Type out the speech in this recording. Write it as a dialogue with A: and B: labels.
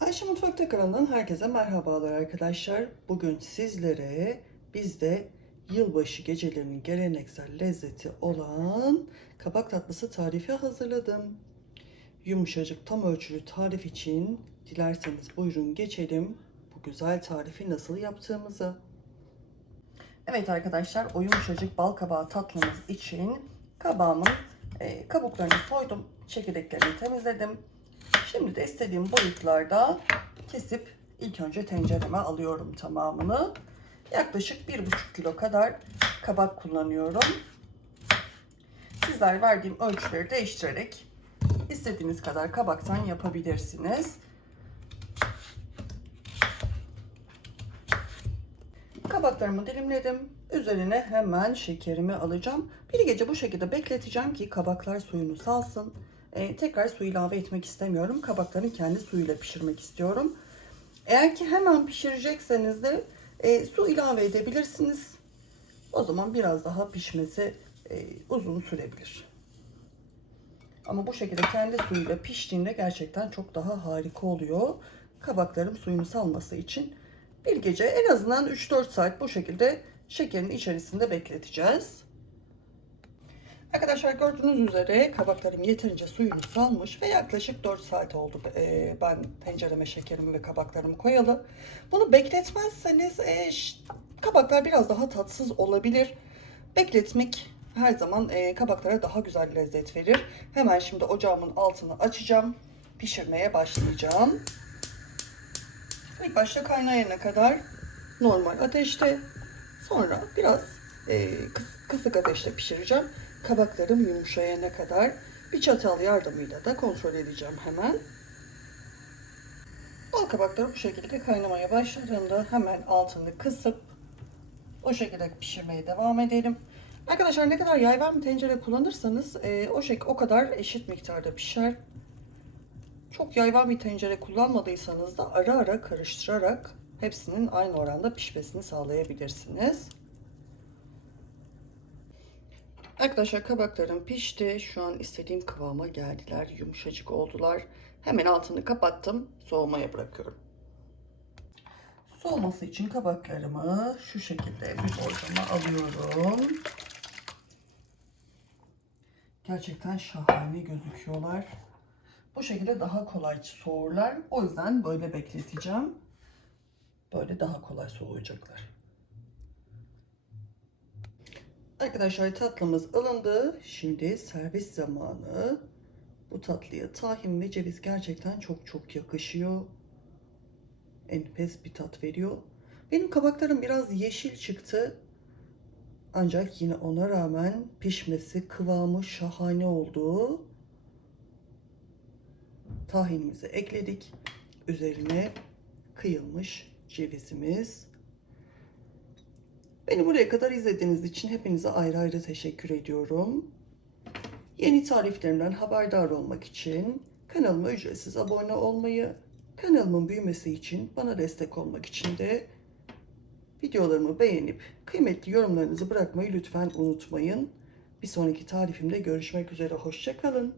A: Ayşe Mutfak'ta kanalından herkese merhabalar arkadaşlar. Bugün sizlere bizde yılbaşı gecelerinin geleneksel lezzeti olan kabak tatlısı tarifi hazırladım. Yumuşacık tam ölçülü tarif için dilerseniz buyurun geçelim bu güzel tarifi nasıl yaptığımızı. Evet arkadaşlar o yumuşacık bal kabağı tatlımız için kabağımın e, kabuklarını soydum. Çekirdeklerini temizledim. Şimdi de istediğim boyutlarda kesip ilk önce tencereme alıyorum tamamını. Yaklaşık 1,5 kilo kadar kabak kullanıyorum. Sizler verdiğim ölçüleri değiştirerek istediğiniz kadar kabaktan yapabilirsiniz. Kabaklarımı dilimledim. Üzerine hemen şekerimi alacağım. Bir gece bu şekilde bekleteceğim ki kabaklar suyunu salsın. Ee, tekrar su ilave etmek istemiyorum. Kabakların kendi suyuyla pişirmek istiyorum. Eğer ki hemen pişirecekseniz de e, su ilave edebilirsiniz. O zaman biraz daha pişmesi e, uzun sürebilir. Ama bu şekilde kendi suyuyla piştiğinde gerçekten çok daha harika oluyor. Kabaklarım suyunu salması için bir gece en azından 3-4 saat bu şekilde şekerin içerisinde bekleteceğiz. Arkadaşlar gördüğünüz üzere kabaklarım yeterince suyunu salmış ve yaklaşık 4 saat oldu e, ben tencereme şekerimi ve kabaklarımı koyalı. Bunu bekletmezseniz e, kabaklar biraz daha tatsız olabilir. Bekletmek her zaman e, kabaklara daha güzel lezzet verir. Hemen şimdi ocağımın altını açacağım. Pişirmeye başlayacağım. İlk başta kaynayana kadar normal ateşte sonra biraz e, kısık ateşte pişireceğim. Kabaklarım yumuşayana kadar bir çatal yardımıyla da kontrol edeceğim hemen. Bal kabakları bu şekilde kaynamaya başladığında hemen altını kısıp o şekilde pişirmeye devam edelim. Arkadaşlar ne kadar yayvan bir tencere kullanırsanız e, o şek o kadar eşit miktarda pişer. Çok yayvan bir tencere kullanmadıysanız da ara ara karıştırarak hepsinin aynı oranda pişmesini sağlayabilirsiniz. Arkadaşlar kabaklarım pişti. Şu an istediğim kıvama geldiler. Yumuşacık oldular. Hemen altını kapattım. Soğumaya bırakıyorum. Soğuması için kabaklarımı şu şekilde bir borcama alıyorum. Gerçekten şahane gözüküyorlar. Bu şekilde daha kolay soğurlar. O yüzden böyle bekleteceğim. Böyle daha kolay soğuyacaklar. Arkadaşlar tatlımız alındı. Şimdi servis zamanı. Bu tatlıya tahin ve ceviz gerçekten çok çok yakışıyor. Enfes bir tat veriyor. Benim kabaklarım biraz yeşil çıktı. Ancak yine ona rağmen pişmesi, kıvamı şahane oldu. Tahinimizi ekledik. Üzerine kıyılmış cevizimiz. Beni buraya kadar izlediğiniz için hepinize ayrı ayrı teşekkür ediyorum. Yeni tariflerimden haberdar olmak için kanalıma ücretsiz abone olmayı, kanalımın büyümesi için bana destek olmak için de videolarımı beğenip kıymetli yorumlarınızı bırakmayı lütfen unutmayın. Bir sonraki tarifimde görüşmek üzere. Hoşçakalın.